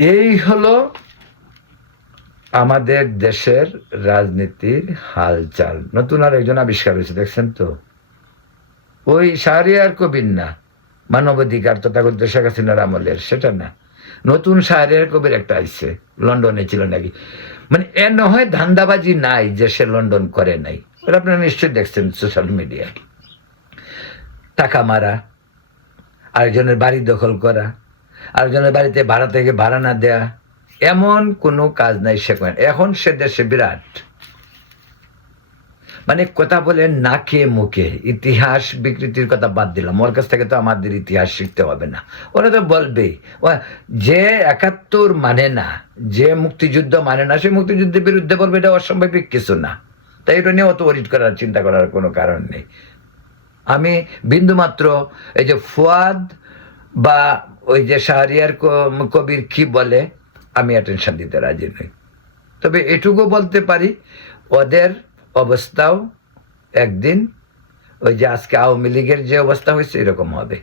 এই হলো আমাদের দেশের রাজনীতির হালচাল। নতুন আর একজন আবিষ্কার হয়েছে, দেখছেন তো? ওই শাহরিয়ার কবির না, মানবাধিকার তথাগত শেখ হাসিনার আমলের, সেটা না। নতুন শাহরিয়ার কবির একটা আইছে, লন্ডনে ছিল নাকি। মানে এ নয় ধান্দাবাজি নাই যে সে লন্ডন করে নাই। এটা আপনারা নিশ্চয়ই দেখছেন সোশ্যাল মিডিয়ায়। টাকা মারা, আরেকজনের বাড়ি দখল করা আরেকজনের বাড়িতে ভাড়া থেকে ভাড়া না দেয়া, এমন কোনো কাজ নাই সে করেন। এখন সে দেশে বিরাট। মানে কথা বলে নাকে মুখে, ইতিহাস বিকৃতির কথা বাদ দিলাম। ওর কাছ থেকে তো আমাদের ইতিহাস শিখতে হবে না। ওরা তো বলবে যে একাত্তর মানে না, যে মুক্তিযুদ্ধ মানে না, সে মুক্তিযুদ্ধের বিরুদ্ধে বলবে, এটা অসম্ভবিক কিছু না। তাই এটা নিয়ে অত ওরিট করার, চিন্তা করার কোনো কারণ নেই। আমি বিন্দুমাত্র এই যে ফুয়াদ বা ওই যে শাহরিয়ার কবির কি বলে, আমি অ্যাটেনশন দিতে রাজি নই। তবে এটুকু বলতে পারি, ওদের অবস্থাও একদিন, ওই যে আজকে আওয়ামী লীগের যে অবস্থা হয়েছে, এরকম হবে।